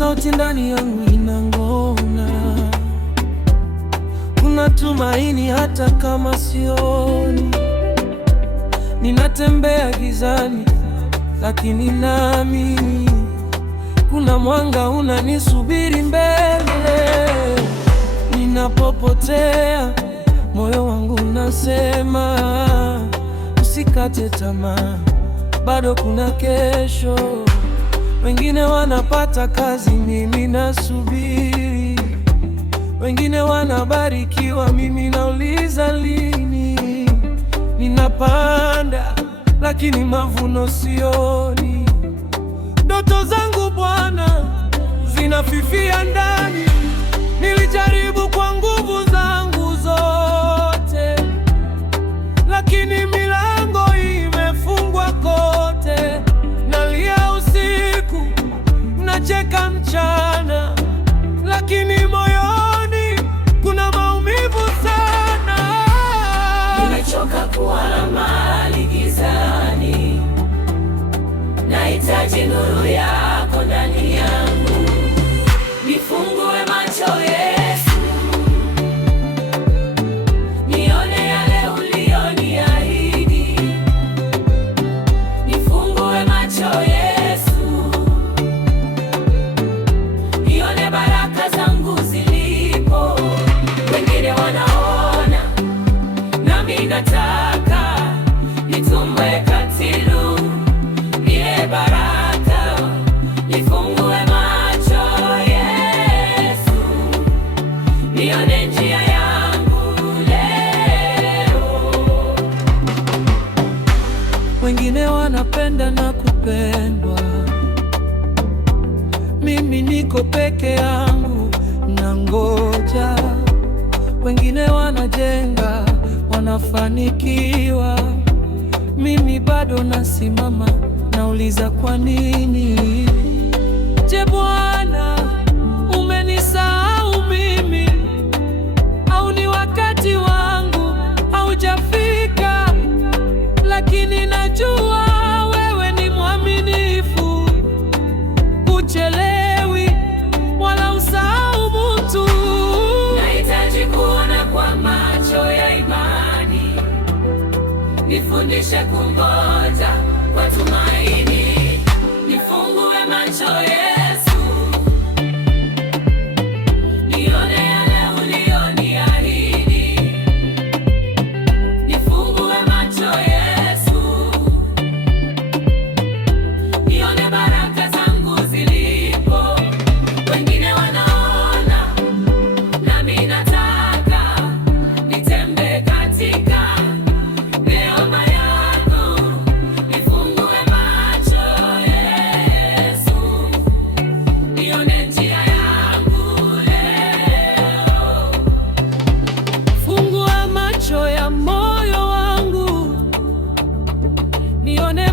sauti ndani yangu inang'ona. Kuna tumaini hata kama sioni. Ninatembea gizani, lakini naamini kuna mwanga unanisubiri mbele. Ninapopotea, moyo wangu unasema usikate tamaa, bado kuna kesho. Wengine wanapata kazi, mimi nasubiri. Wengine wanabarikiwa, mimi nauliza lini. Ninapanda lakini mavuno sioni. Ndoto zangu Bwana zinafifia ndani. Nilijaribu kwa nguvu zangu zote, lakini milango imefungwa kote. Nalia usiku, nacheka mchana, lakini moyoni kuna maumivu sana. Nimechoka kuona mali gizani, nahitaji nuru yako ndani yangu. Nifungue macho Yesu, nione yale uliyoniahidi. Nifungue macho Yesu, nione baraka zangu zilipo. Wengine wanaona, nami nataka nitumwe katilu ile baraka. Nifungue macho Yesu, nione njia yangu leo. Wengine wanapenda na kupendwa, mimi niko peke yangu na ngoja. Wengine wanajenga, wanafanikiwa, mimi bado nasimama, nauliza kwa nini? Je, Bwana umenisahau mimi? Au ni wakati wangu haujafika? Lakini najua wewe ni mwaminifu, huchelewi wala usahau mtu. Nahitaji kuona kwa macho ya imani, nifundishe kungoja kwa tumaini. Nifungue macho Yesu, nione yale uliyoniahidi. Nifungue macho Yesu, nione baraka zangu zilipo. Wengine wanaona, nami nataka nitembee katika neema yako. Nifungue macho Yesu, nione njia yangu leo. Fungua macho ya moyo wangu, nione